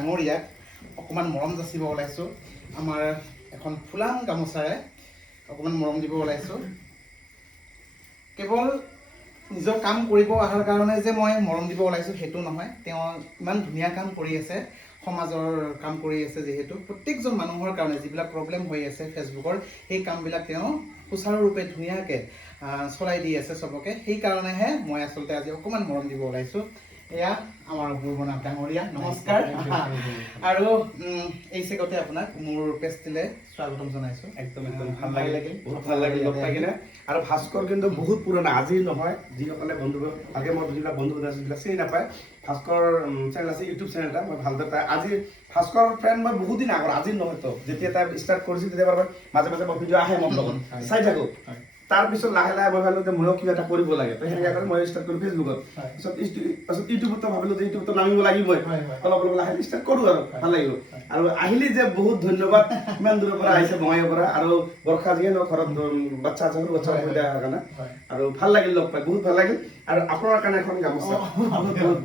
ডাঙৰীয়াক অকণমান মৰম যাচিব ওলাইছোঁ। আমাৰ এখন ফুলাম গামোচাৰে অকণমান মৰম দিব ওলাইছোঁ। কেৱল নিজৰ কাম কৰিব অহাৰ কাৰণে যে মই মৰম দিব ওলাইছোঁ সেইটো নহয়। তেওঁ ইমান ধুনীয়া কাম কৰি আছে, সমাজৰ কাম কৰি আছে, যিহেতু প্ৰত্যেকজন মানুহৰ কাৰণে যিবিলাক প্ৰব্লেম হৈ আছে ফেচবুকৰ, সেই কামবিলাক তেওঁ সুচাৰুৰূপে ধুনীয়াকৈ চলাই দি আছে চবকে। সেইকাৰণেহে মই আচলতে আজি অকণমান মৰম দিব ওলাইছোঁ। এয়া আমাৰ অপূৰ্বনাথ ডাঙৰীয়া, নমস্কাৰ। আৰু এই চেগতে আপোনাক মোৰ পেষ্টিলে স্বাগতম জনাইছোঁ। একদম ভাল লাগিল, বহুত ভাল লাগিল লগ পাই কিনে। আৰু ভাস্কৰ কিন্তু বহুত পুৰণা, আজিৰ নহয়। যিসকলে বন্ধু আগে মই যিবিলাক বন্ধু যিবিলাক চিনি নাপায়, ভাস্কৰ চেনেল আছে, ইউটিউব চেনেল এটা, মই ভালদৰে তাই আজি ভাস্কৰ ফ্ৰেণ্ড মই বহুত দিন আগৰ, আজিৰ নহয়তো, যেতিয়া তাই ষ্টাৰ্ট কৰিছিল তেতিয়া মাজে মাজে মই ভিডিঅ' আহে মোৰ লগত, চাই থাকোঁ। তাৰপিছত লাহে লাহে মই ভাবিলোঁ যে ময়ো কিবা এটা কৰিব লাগে, তো সেনেকৈ কৰি মই ষ্টাৰ্ট কৰিলোঁ ফেচবুকত। তাৰপিছত ইউটিউবতো ভাবিলোঁ যে ইউটিউবতো নামিব লাগিবই, অলপ অলপ লাহে ষ্টাৰ্ট কৰোঁ আৰু ভাল লাগিব। আৰু আহিলি যে বহুত ধন্যবাদ, ইমান দূৰৰ পৰা আহিছে বঙাইৰ পৰা। আৰু বৰ্ষা যিয়ে ন ঘৰত বাচ্চা আছে, সৰু বাচ্ছা অসুবিধা হোৱাৰ কাৰণে। আৰু ভাল লাগিল লগ পাই, বহুত ভাল লাগিল। আৰু আপোনাৰ কাৰণে এখন গামোচা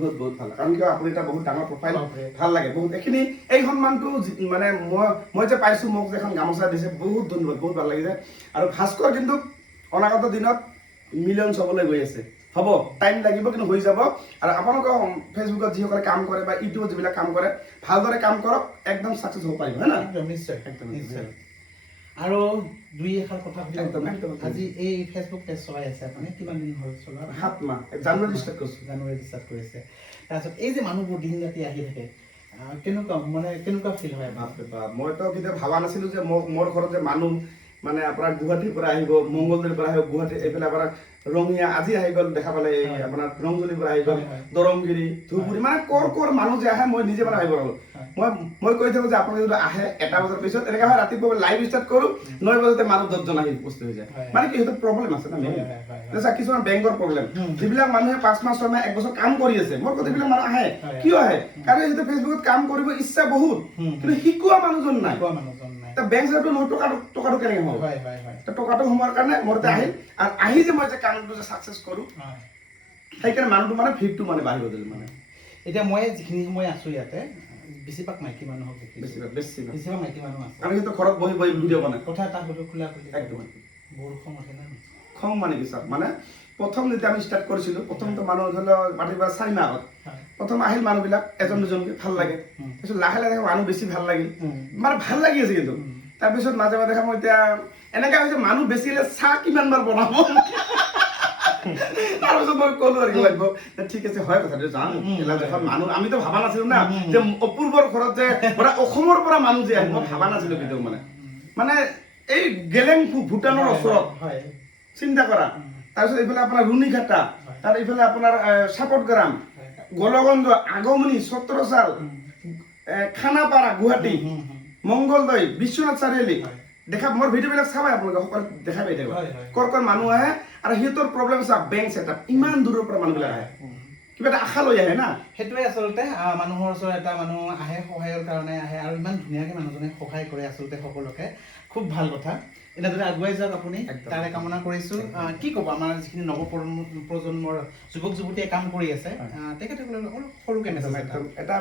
বহুত ভাল, কাৰণ কিয় আপুনি এটা বহুত ডাঙৰ প্ৰফাইল, ভাল লাগে বহুত। এইখিনি এই সন্মানটো মানে মই যে পাইছোঁ, মোক যে এখন গামোচা দিছে, বহুত ধন্যবাদ, বহুত ভাল লাগিছে। আৰু ভাস্কৰ কিন্তু অনাগত দিনত মিলিয়নছ হ'বলৈ গৈ আছে, হ'ব, টাইম লাগিব কিন্তু হৈ যাব। আৰু আপোনালোকৰ ফেচবুকত যিসকলে কাম কৰে বা ইউটিউবত যিবিলাক কাম কৰে, ভালদৰে কাম কৰক, একদম ছাকচেছ হ'ব পাৰিব, হয় না? নিশ্চয়, নিশ্চয়। আৰু দুই এষাৰ কথা আজি এই ফেচবুক পেজ চলাই আছে আপুনি, কিমান দিন হ'ল চলোৱা? 7 মাহ, জানুৱাৰী ষ্টাৰ্ট কৰিছোঁ। জানুৱাৰী ষ্টাৰ্ট কৰিছে। তাৰপিছত এই যে মানুহবোৰ দিন ৰাতি আহি থাকে, কেনেকুৱা ফিল হয়? মইতো কেতিয়াও ভাবা নাছিলোঁ যে মোৰ ঘৰত যে মানুহ মানে আপোনাৰ গুৱাহাটীৰ পৰা আহিব, মংগলদৈৰ পৰা আহিব, গুৱাহাটী এইফালে আপোনাৰ ৰঙিয়া, আজি আহি গ'ল, দেখা পালে এই আপোনাৰ ৰংজুলিৰ পৰা আহি গ'ল, দৰংগিৰি, ধুবুৰী, মানে কৰ মানুহ যে আহে মই নিজে মানে ভাবিব পাৰোঁ। মই কৈ থাকোঁ যে আপোনালোকে যদি আহে 1টা বজাৰ পিছত, এনেকৈ হয় ৰাতিপুৱা লাইভ ষ্টাৰ্ট কৰোঁ, 9 বজাতে মানুহ 10জন আহি উপস্থিত হৈ যায়। মানে কি সিহঁতৰ প্ৰব্লেম আছে না, কিছুমান বেংকৰ প্ৰব্লেম, যিবিলাক মানুহে 5 মাহ 6 মাহ 1 বছৰ কাম কৰি আছে, মোৰ কথা এইবিলাক মানুহ আহে, কিয় আহে? কাৰণ সিহঁতে ফেচবুকত কাম কৰিব ইচ্ছা বহুত, কিন্তু শিকোৱা মানুহজন নাই। বেংক চাইডটো নহয়, টকাটো কেনেকৈ হ'ব? টকাটো সোমোৱাৰ কাৰণে মোৰ তাতে আহিল, আৰু আহি যে মই যে কামটো যে ছাকচেছ কৰোঁ, সেইকাৰণে মানুহটো মানে ভিৰটো মানে বাঢ়িব দিলোঁ। মানে এতিয়া মই যিখিনি সময় আছোঁ ইয়াতে, বেছিভাগ মাইকী মানুহক দেখিছোঁ, বেছিভাগ মাইকী মানুহ আছে। আমি কিন্তু ঘৰত বহি বহি ভিডিঅ' বনাই কথা এটা সুধো, খোলা একদম বহুত খং আছে না? খং মানে কি ছাৰ, মানে প্ৰথম যেতিয়া আমি ষ্টাৰ্ট কৰিছিলোঁ, প্ৰথমটো মানুহ ধৰি লওক মাটিৰ পৰা 4 মাহ আগত প্ৰথম আহিল মানুহবিলাক, এজন দুজনকৈ ভাল লাগে। তাৰপিছত লাহে লাহে মানুহ বেছি ভাল লাগিল, মানে ভাল লাগি আছে। কিন্তু তাৰপিছত মাজে মাজে দেখা মই এতিয়া এনেকৈ হৈছে, মানুহ বেছি হ'লে চাহ কিমান বাৰ বনাব। তাৰপিছত মই ক'লো আৰু লাগিব, ঠিক আছে, হয় কথাটো যাম। মানুহ আমিতো ভাবা নাছিলো না যে অপূৰ্বৰ ঘৰত যে অসমৰ পৰা মানুহ যে আহিব, ভাবা নাছিলো কেতিয়াও। মানে এই গেলেং ভূটানৰ ওচৰত, চিন্তা কৰা। তাৰপিছত এইফালে আপোনাৰ ৰুণিঘাটা, তাৰ এইফালে আপোনাৰ চাপটগ্ৰাম, গলগঞ্জ, আগমনি, ছত্ৰচাল, খানাপাৰা, গুৱাহাটী, মংগলদৈ, বিশ্বনাথ চাৰিআলি, দেখা মোৰ ভিডিঅ'বিলাক চাবাই আপোনালোকে, সকলো দেখাই পাই থাকিব। কৰ মানুহ আহে, আৰু সিহঁতৰ প্ৰব্লেম আছে বেংক ছেটআপ, ইমান দূৰৰ পৰা মানুহবিলাক আহে, কিবা এটা আশা লৈ আহে না। সেইটোৱে আচলতে মানুহৰ ওচৰত এটা মানুহ আহে, সহায়ৰ কাৰণে আহে, আৰু ইমান ধুনীয়াকৈ মানুহজনে সহায় কৰে আচলতে সকলোকে, খুব ভাল কথা। এনেদৰে আগুৱাই যাওক আপুনি, তাৰে কামনা কৰিছোঁ। কি ক'ব আমাৰ যিখিনি নৱপ্ৰজন্মৰ যুৱক যুৱতীয়ে কাম কৰি আছে, তেখেতসকলে অলপ সৰুকৈ মেছেজ এটা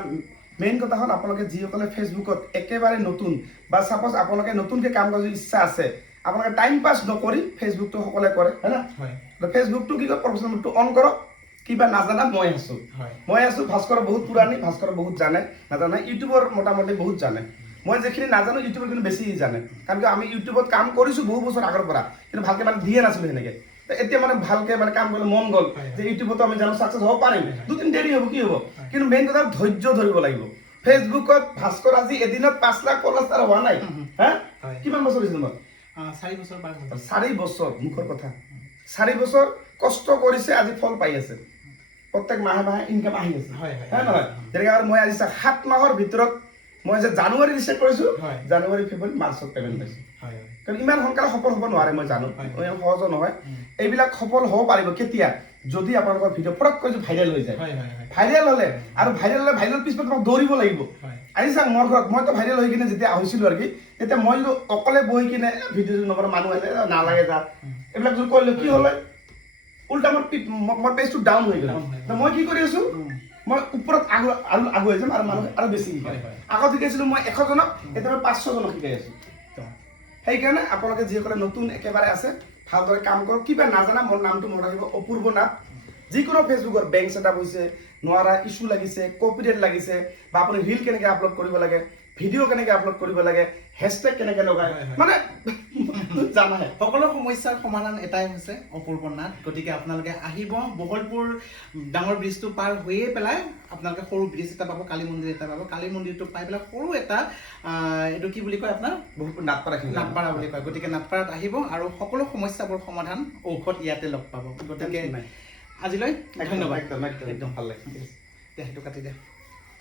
মেইন কথা হ'ল, আপোনালোকে যিসকলে ফেচবুকত একেবাৰে নতুন, বা ছাপ'জ আপোনালোকে নতুনকৈ কাম কৰাৰ ইচ্ছা আছে, আপোনালোকে টাইম পাছ নকৰি ফেচবুকটো সকলোৱে কৰে, হয় না? ফেচবুকটো কি কয়, প্ৰফেচনেল মোডটো অন কৰক। কিবা নাজানা মই আছোঁ, ভাস্কৰ বহুত পুৰাণি, ভাস্কৰ বহুত জানে, নাজানে ইউটিউবৰ মোটামুটি বহুত জানে। মই যিখিনি নাজানো ইউটিউবৰ কিন্তু বেছি জানে, কাৰণ কি আমি ইউটিউবত কাম কৰিছোঁ বহু বছৰ আগৰ পৰা, কিন্তু ভালকৈ মানে দিয়ে নাছিলোঁ সেনেকৈ। এতিয়া মানে ভালকৈ মানে কাম কৰিলে মন গ'ল যে ইউটিউবতো আমি জানো ছাকচেছ হ'ব পাৰিম, 2-3 দেৰি হ'ব, কি হ'ব, কিন্তু মেইন কথা ধৈৰ্য ধৰিব লাগিব। ফেচবুকত ভাস্কৰ আজি এদিনত 5 লাখ ফলোৱাৰ্ছ তাৰ হোৱা নাই। হা, কিমান বছৰ হৈছে তোমাৰ? 4 বছৰ পাৰ হ'ল। 4 বছৰ, মুখৰ কথা, 4 বছৰ কষ্ট কৰিছে, আজি ফল পাই আছে। প্ৰত্যেক মাহে মাহে ইনকাম আহি আছে, হয় নহয়? যেনেকৈ মই আজি 7 মাহৰ ভিতৰত মই যে জানুৱাৰী ৰিচেট কৰিছোঁ, জানুৱাৰী, ফেব্ৰুৱাৰী, মাৰ্চত পেমেণ্ট পাইছোঁ। কাৰণ ইমান সোনকালে সফল হ'ব নোৱাৰে, মই জানো, সহজো নহয়। এইবিলাক সফল হ'ব পাৰিব কেতিয়া, যদি আপোনালোকৰ ভিডিঅ' পটককৈ ভাইৰেল হৈ যায়। ভাইৰেল হ'লে, আৰু ভাইৰেল পিছত তোমাক দৌৰিব লাগিব। আজি চাওক মোৰ ঘৰত, মইতো ভাইৰেল হৈ কিনে যেতিয়া হৈছিলোঁ আৰু কি, তেতিয়া মই যদি অকলে বহি কিনে ভিডিঅ'টো নবনাওঁ, মানুহ আহিলে নালাগে যা, এইবিলাক যদি কৰিলোঁ, কি হ'লে উল্টা মোৰ পেজটো ডাউন হৈ গ'ল। মই কি কৰি আছোঁ, মই ওপৰত আগুৱাই যাম আৰু মানুহ আৰু বেছি শিকাম। আগত শিকাইছিলোঁ মই 100 জনক, এতিয়া মই 500 জনক শিকাই আছোঁ। সেইকাৰণে আপোনালোকে যিসকলে নতুন একেবাৰে আছে ভালদৰে কাম কৰক। কিবা নাজানা মোৰ নামটো মনত ৰাখিব, অপূৰ্ব নাথ। যিকোনো ফেচবুকৰ বেংক ছেটআপ হৈছে, নোৱাৰা ইছ্যু লাগিছে, কপিৰাইট লাগিছে, বা আপুনি ৰিল কেনেকৈ আপলোড কৰিব লাগে, ভিডিঅ' কেনেকৈ আপলোড কৰিব লাগে, হেছটেগ কেনেকৈ লগায়, মানে জানাহে সকলো সমস্যাৰ সমাধান এটাই হৈছে অপূৰ্ব নাথ। গতিকে আপোনালোকে আহিব, বহলপুৰ ডাঙৰ ব্ৰিজটো পাৰ হৈয়ে পেলাই আপোনালোকে সৰু ব্ৰিজ এটা পাব, কালী মন্দিৰ এটা পাব। কালী মন্দিৰটো পাই পেলাই সৰু এটা এইটো কি বুলি কয় আপোনাৰ বহুত নাটপাৰা বুলি কয়। গতিকে নাটপাৰাত আহিব আৰু সকলো সমস্যাবোৰ সমাধান ঔষধ ইয়াতে লগ পাব। গতিকে আজিলৈ ধন্যবাদ। একদম ভাল লাগিছে। সেইটো কাটি দে।